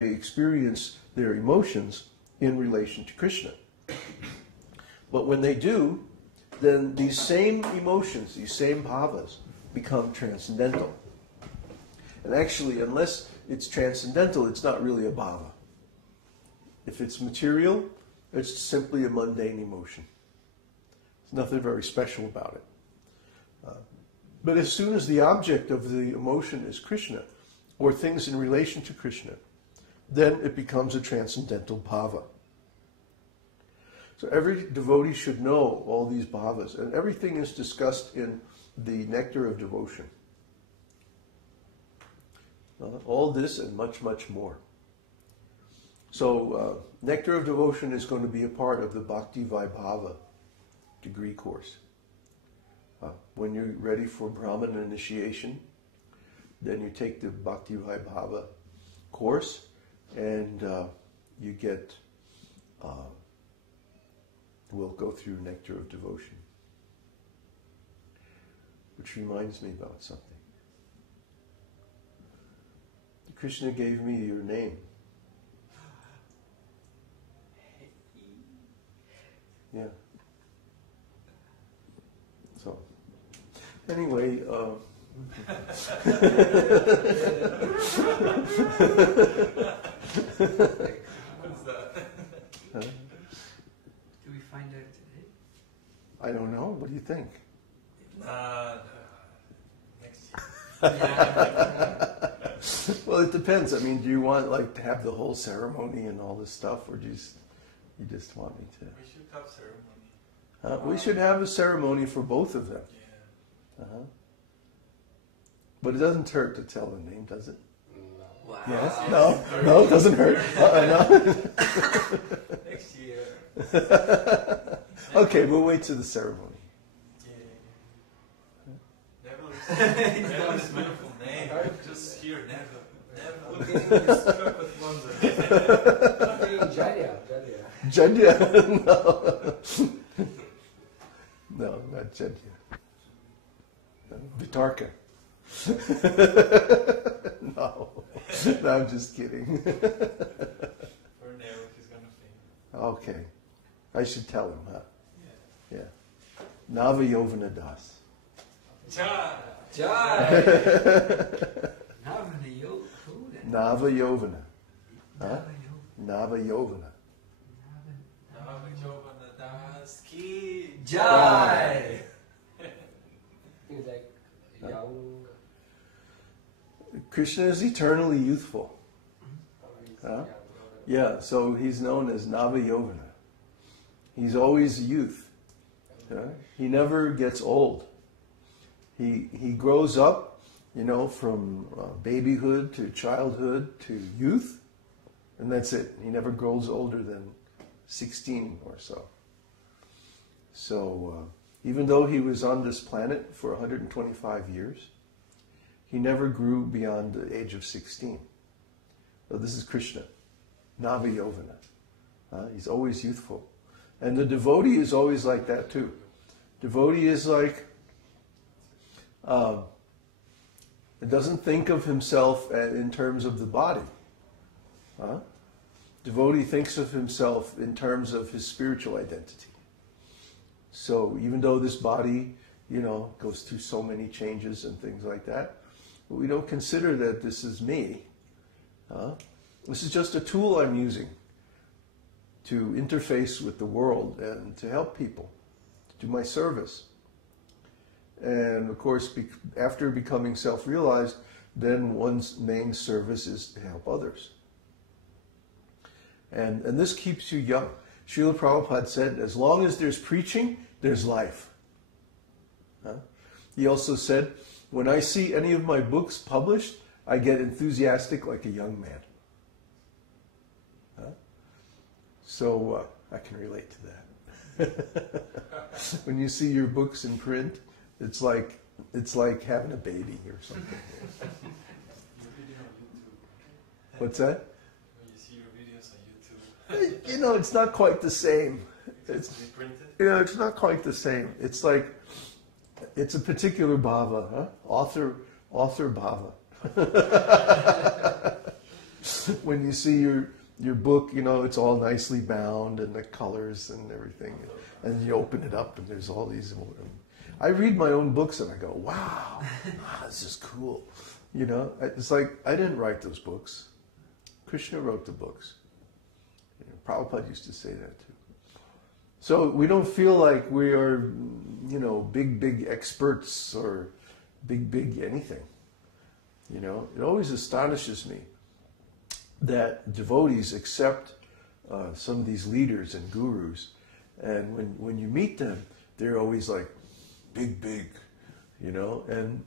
experience their emotions in relation to Krishna. But when they do, then these same emotions, these same bhavas, become transcendental. And actually, unless it's transcendental, it's not really a bhava. If it's material, it's simply a mundane emotion. There's nothing very special about it. But as soon as the object of the emotion is Krishna, or things in relation to Krishna, then it becomes a transcendental bhava. So every devotee should know all these bhavas, and everything is discussed in the Nectar of Devotion. All this and much, much more. So Nectar of Devotion is going to be a part of the Bhakti-Vaibhava degree course. When you're ready for Brahman initiation, then you take the Bhakti-Vaibhava course, and you get, we'll go through Nectar of Devotion. Which reminds me about something. Krishna gave me your name. Yeah. So, anyway, What's that? Do we find out today? I don't know. What do you think? Next year. Well, it depends. I mean, do you want to have the whole ceremony and all this stuff, or you just want me to? We should have ceremony. We should have a ceremony for both of them. Yeah. But it doesn't hurt to tell the name, does it? Wow. Yes? No, it doesn't hurt. No. Next year. Okay, we'll wait till the ceremony. Yeah. Never is a beautiful name. Just hear never. Struck with wonder. Jāḍya? No. No, not Jāḍya. Vitarka. No, I'm just kidding. For now, he's gonna faint. Okay, I should tell him, huh? Yeah. Yeah. Nava-yovana das. Jai! Nava-yovana. Huh? Nava-yovana. Vyabhicāri-bhāvas das ki Jai! He's like young. Krishna is eternally youthful. Huh? Yeah, so he's known as Nava-yovana. He's always youth. He never gets old. He grows up, from babyhood to childhood to youth, and that's it. He never grows older than 16 or so. So even though he was on this planet for 125 years, he never grew beyond the age of 16. So this is Krishna, Nava-yovana. He's always youthful. And the devotee is always like that too. Devotee is like, doesn't think of himself in terms of the body. Devotee thinks of himself in terms of his spiritual identity. So even though this body, goes through so many changes and things like that, we don't consider that this is me. This is just a tool I'm using to interface with the world and to help people, to do my service. And of course, after becoming self-realized, then one's main service is to help others. And this keeps you young. Srila Prabhupada said, as long as there's preaching, there's life. He also said, when I see any of my books published, I get enthusiastic like a young man. So I can relate to that. When you see your books in print, it's like having a baby or something. What's that? When you see your videos on YouTube. It's not quite the same. It's printed? It's not quite the same. It's like, it's a particular bhava, author bhava. when you see your book, you know, it's all nicely bound and the colors and everything. And you open it up and there's all these. I read my own books and I go, wow, this is cool. You know, it's like, I didn't write those books. Krishna wrote the books. You know, Prabhupada used to say that too. So we don't feel like we are, you know, big experts or big anything. You know, it always astonishes me that devotees accept some of these leaders and gurus, and when you meet them, they're always like big, you know. And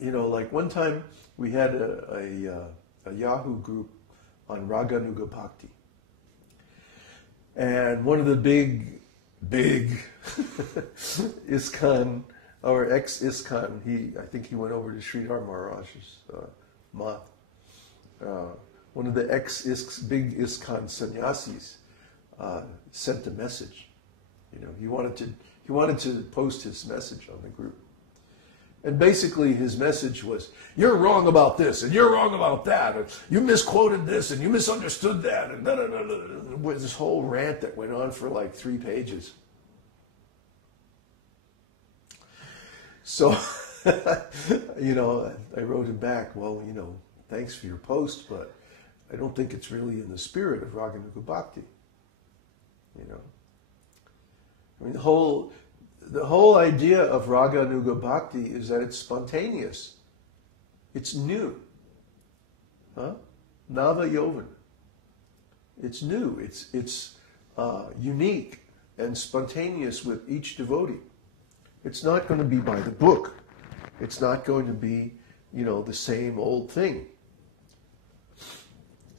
you know, like one time we had a Yahoo group on Raganuga Bhakti, and one of the big ISKCON, or ex-ISKCON, I think he went over to Sridhar Maharaj's math. One of the big ISKCON sannyasis sent a message. You know, he wanted to post his message on the group, and basically his message was, "You're wrong about this, and you're wrong about that, and you misquoted this, and you misunderstood that," and with this whole rant that went on for like 3 pages. So, you know, I wrote him back, well, you know, thanks for your post, but I don't think it's really in the spirit of Raganuga Bhakti. You know, I mean, the whole idea of Raganuga Bhakti is that it's spontaneous. It's new. Nava Yovan. It's new. It's unique and spontaneous with each devotee. It's not going to be by the book. It's not going to be, you know, the same old thing.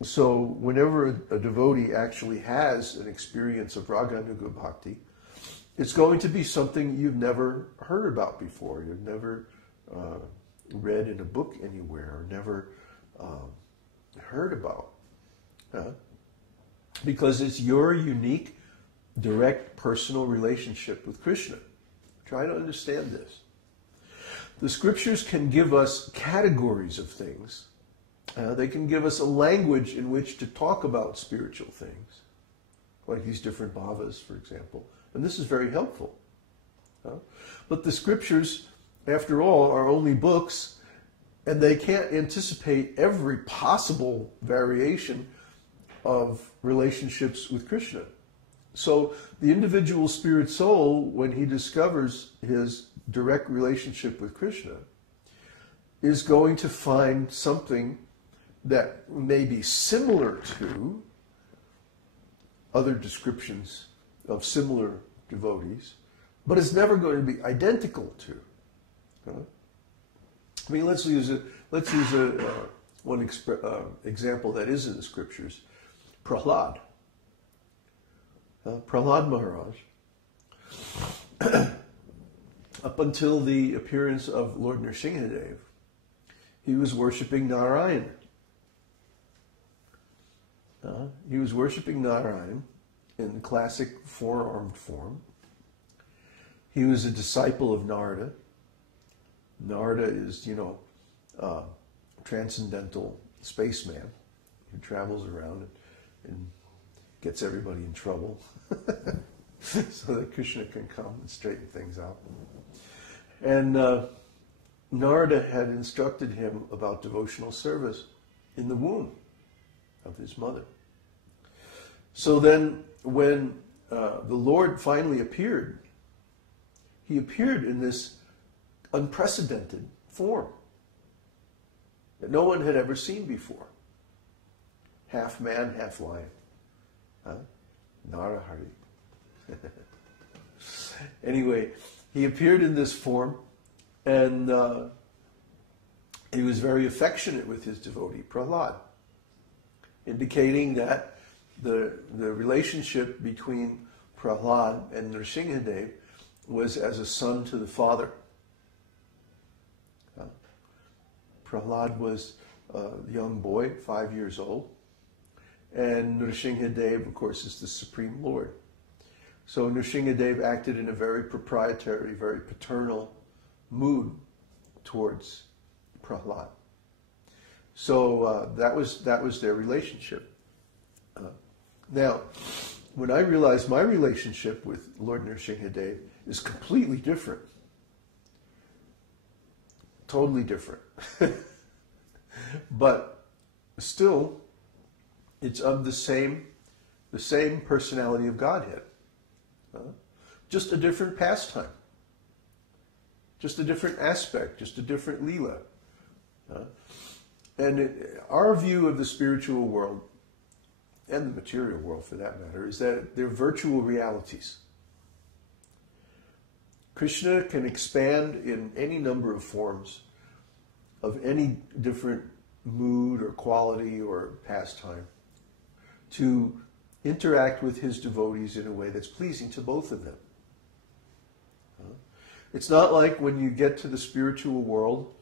So whenever a devotee actually has an experience of Raganuga Bhakti, it's going to be something you've never heard about before, you've never read in a book anywhere, or never heard about. Because it's your unique, direct, personal relationship with Krishna. Try to understand this. The scriptures can give us categories of things. They can give us a language in which to talk about spiritual things, like these different bhavas, for example. And this is very helpful. But the scriptures, after all, are only books, and they can't anticipate every possible variation of relationships with Krishna. So the individual spirit soul, when he discovers his direct relationship with Krishna, is going to find something that may be similar to other descriptions of similar devotees, but is never going to be identical to. I mean, let's use one example that is in the scriptures. Prahlad. Prahlad Maharaj, up until the appearance of Lord Nrsimhadev, he was worshipping Narayan. He was worshipping Narayan in the classic four-armed form. He was a disciple of Narada. Narada is, you know, transcendental spaceman who travels around and gets everybody in trouble so that Krishna can come and straighten things out. And Narada had instructed him about devotional service in the womb of his mother. So then when the Lord finally appeared, he appeared in this unprecedented form that no one had ever seen before. Half man, half lion. Narahari. Anyway, he appeared in this form, and he was very affectionate with his devotee, Prahlad, indicating that the relationship between Prahlad and Nrsimhadev was as a son to the father. Prahlad was a young boy, 5 years old, and Nrsimhadev, of course, is the Supreme Lord. So Nrsimhadev acted in a very proprietary, very paternal mood towards Prahlad. So that was their relationship. Now, when I realized my relationship with Lord Nrsimhadev is completely different, totally different, but still, it's of the same personality of Godhead, just a different pastime, just a different aspect, just a different lila. And our view of the spiritual world, and the material world for that matter, is that they're virtual realities. Krishna can expand in any number of forms, of any different mood or quality or pastime, to interact with his devotees in a way that's pleasing to both of them. It's not like when you get to the spiritual world,